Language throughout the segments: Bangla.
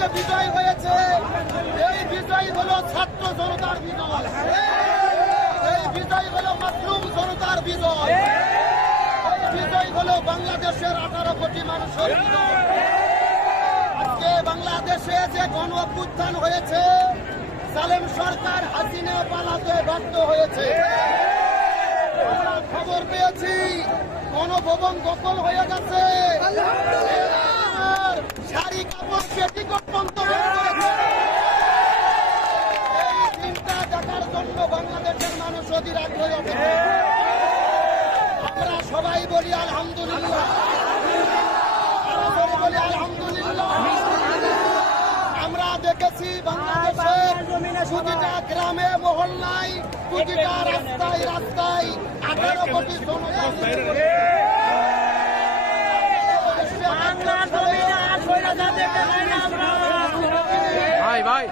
যে বিজয় হয়েছে, এই বিজয় হলো ছাত্র জনতার বিজয়, এই বিজয় হলো মাসলুম জনতার বিজয়, এই বিজয় হলো বাংলাদেশের 18 কোটি মানুষের বিজয়। আজকে বাংলাদেশে যে গণ অভ্যুত্থান হয়েছে, জালেম সরকার হাসিনা পালাতে বাধ্য হয়েছে। আমরা খবর পেয়েছি গণভবন দখল হয়ে গেছে, শাড়ি কাপড় পেটিকোট পর্যন্ত বের করেছে। এই চিন্তা দেখার জন্য বাংলাদেশের মানুষ অধীর আগ্রহী আছে। আমরা সবাই বলি আলহামদুলিল্লাহ, বলি আলহামদুলিল্লাহ। আমরা দেখেছি বাংলাদেশের প্রতিটা গ্রামে মহল্লায়, প্রতিটা রাস্তায় রাস্তায় 18 কোটি জনতা। ভাই ভাই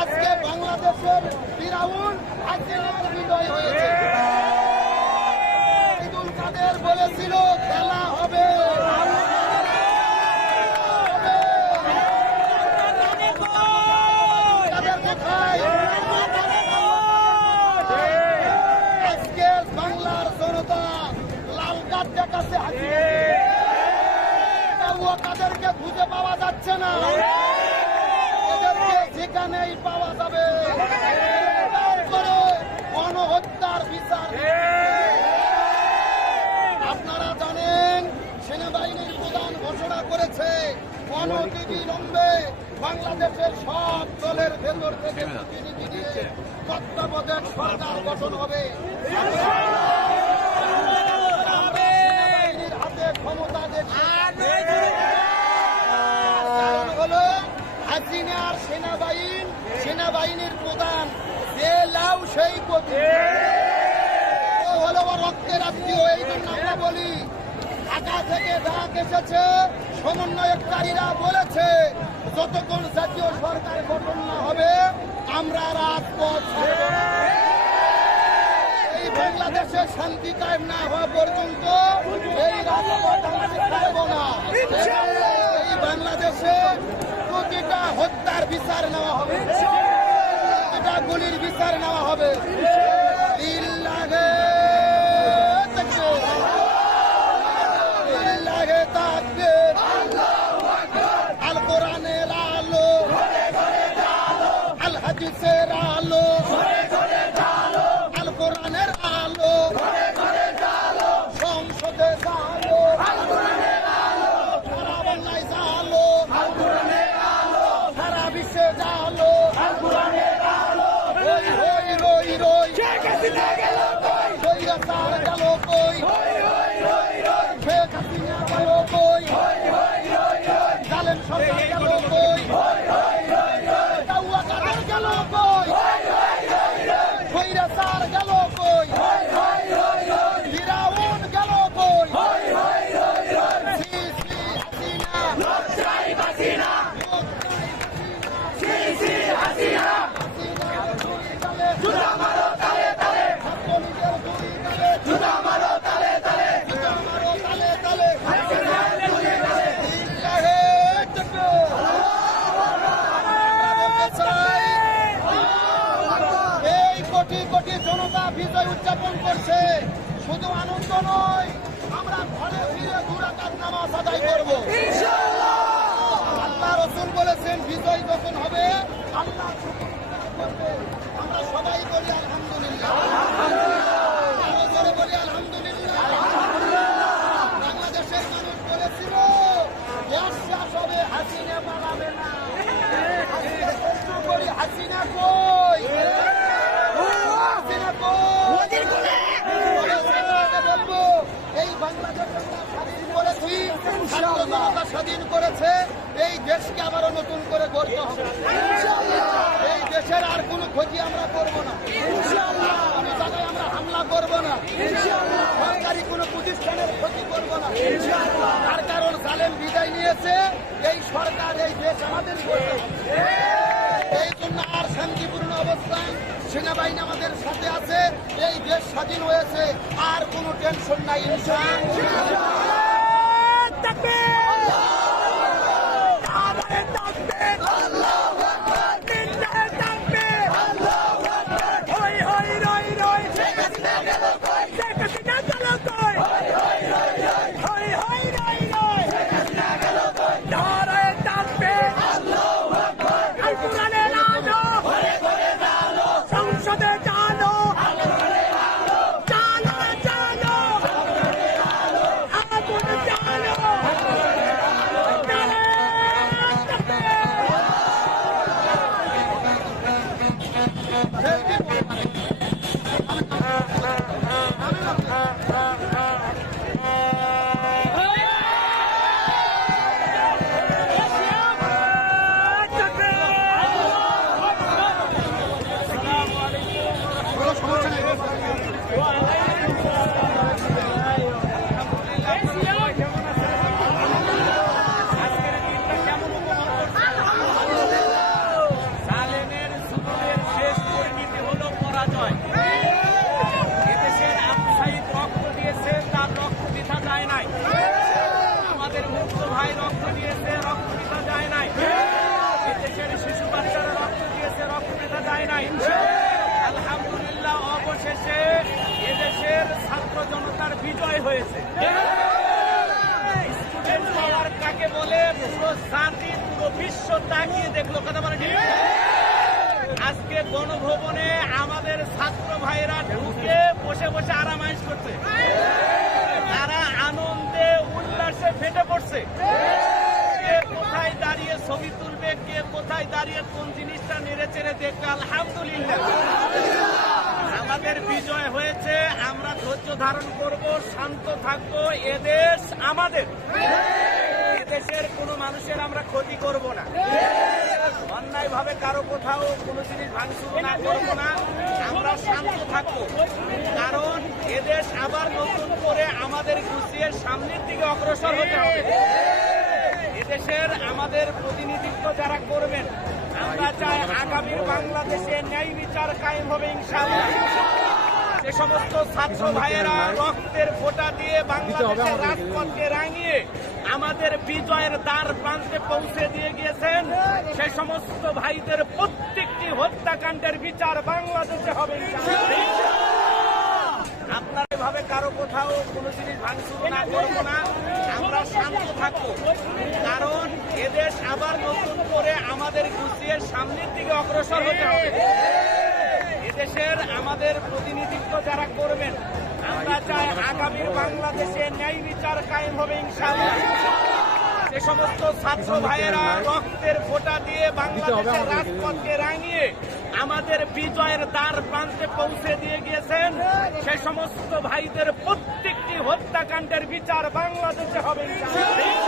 আজকে বাংলাদেশের ফিরাউন হাসিনার বিজয় হয়েছে। ঈদুল কাদের বলেছিল খেলা হবে, আজকে বাংলার জনতা লাল কার্ড দেখাচ্ছে, তাদেরকে খুঁজে পাওয়া যাচ্ছে না, এদেরকে যেখানেই পাওয়া যাবে তারপরে গণহত্যার বিচার। আপনারা জানেন সেনাবাহিনীর প্রধান ঘোষণা করেছে অনতিবিলম্বে বাংলাদেশের সব দলের ভেতর থেকে প্রতিনিধি দিয়ে তত্ত্বাবধায়ক সরকার গঠন হবে। সেনাবাহিনীর হাতে ক্ষমতা দেখে হলো হাসিনার সেনাবাহিনীর প্রধান যে লাউ সেই গতি হলো রক্তের আত্মীয়। এই জন্য আমরা বলি ঢাকা থেকে ডাক এসেছে, সমন্বয়কারীরা বলেছে যতক্ষণ জাতীয় সরকার গঠন না হবে আমরা রাজপথ ছাড়ব না। এই বাংলাদেশে শান্তি কায়েম না হওয়া পর্যন্ত এই রাজপথ আমরা ছাড়ব না। এই বাংলাদেশে প্রতিটা হত্যার বিচার নেওয়া হবে, প্রতিটা গুলির বিচার নেওয়া হবে। আল কোরআনের আলো, আল হাদিসের আলো, আল কোরআনের আলো, সংসদে জালো, সারা বাংলায় জালো, সারা বিশ্বে জালো। রই রই রই রই সৈয়দার গেল কই, শেখ হাসিনা গেল কই, জালেম সরকার গেল কই, কাদের গেল কই, স্বৈরাচার গেল কই, ফিরাউন গেল কই। জনতা বিজয় উদযাপন করছে, শুধু আনন্দ নয়, আমরা ঘরে ফিরে দুরাকাত নামাজ আদায় করবো। আল্লাহ রাসূল বলেছেন বিজয় যখন হবে আল্লাহ করবে। আমরা সবাই বলি আলহামদুলিল্লাহ, আরো জোরে বলি আলহামদুলিল্লাহ। বাংলাদেশের মানুষ বলেছিল দেশ শেষ হবে, হাসিনা পালাবে না। বলি হাসিনা কই, এই বাংলাদেশ স্বাধীন করেছে, এই দেশকে আবারও নতুন করে গড়তে হবে। এই দেশের আর কোনো ক্ষতি আমরা করবো না, কোনো জায়গায় আমরা হামলা করবো না, সরকারি কোনো প্রতিষ্ঠানের ক্ষতি করবো না। তার কারণ জালেম প্রেসিডেন্ট বিদায় নিয়েছে, এই সরকার এই দেশ আমাদের এই জন্য আর শান্তিপূর্ণ অবস্থান, সেনাবাহিনী আমাদের সাথে আছে, এই দেশ স্বাধীন হয়েছে, আর কোনো টেনশন নাই ইনশাআল্লাহ। আমাদের মুক্ত ভাই রক্ত দিয়েছে, রক্ত দিতে যায় নাই। এদেশের শিশু বাচ্চারা রক্ত দিয়েছে, রক্ত দিতে যায় নাই। আলহামদুলিল্লাহ, অবশেষে এদেশের ছাত্র জনতার বিজয় হয়েছে। স্টুডেন্ট পাওয়ার কাকে বলে পুরো জাতি, পুরো বিশ্ব তাকিয়ে দেখলো, কথা বলে ঠিক। আজকে গণভবনে আমাদের ছাত্র ভাইরা ঢুকে বসে বসে আরামাইশ করছে, তারা আনন্দে উল্লাসে ফেটে পড়ছে। কে কোথায় দাঁড়িয়ে ছবি তুলবে, কে কোথায় দাঁড়িয়ে কোন জিনিসটা নেড়ে চেড়ে দেখবে। আলহামদুলিল্লাহ, আমাদের বিজয় হয়েছে। আমরা ধৈর্য ধারণ করব, শান্ত থাকবো। এদেশ আমাদের, এদেশের কোনো মানুষের আমরা ক্ষতি করব না, অন্যায় ভাবে কারো কোথাও কোনো জিনিস ভাঙচুর না করবো না। আমরা শান্ত থাকবো, কারণ এদেশ আবার নতুন করে আমাদের গুছিয়ে সামনের দিকে অগ্রসর হতে হবে। এদেশের আমাদের প্রতিনিধিত্ব যারা করবেন, আমরা চাই আগামীর বাংলাদেশে ন্যায় বিচার কায়েম হবে ইনশাআল্লাহ। যে সমস্ত ছাত্র ভাইয়েরা রক্তের ফোঁটা দিয়ে বাংলাদেশের রাজপথকে রাঙিয়ে আমাদের বিজয়ের দ্বার প্রান্তে পৌঁছে দিয়ে গিয়েছেন, সে সমস্ত ভাইদের প্রত্যেকটি হত্যাকাণ্ডের বিচার বাংলাদেশে হবে ইনশাআল্লাহ। আপনারা এভাবে কারো কোথাও কোনো জিনিস ভাঙচুর না করবো না, আমরা শান্ত থাকবো, কারণ এদেশ আবার নতুন করে আমাদের গুছিয়ে সামনের দিকে অগ্রসর হতে হবে। এদেশের আমাদের প্রতিনিধিত্ব যারা করবেন, আমরা চাই আগামীর বাংলাদেশে ন্যায় বিচার কায়েম হবে ইনশাআল্লাহ। যে সমস্ত ছাত্র ভাইয়েরা রক্তের ফোঁটা দিয়ে বাংলাদেশের রাজপথকে রাঙিয়ে আমাদের বিজয়ের দ্বার প্রান্তে পৌঁছে দিয়ে গিয়েছেন, সে সমস্ত ভাইদের প্রত্যেকটি হত্যাকাণ্ডের বিচার বাংলাদেশে হবে ইনশাআল্লাহ।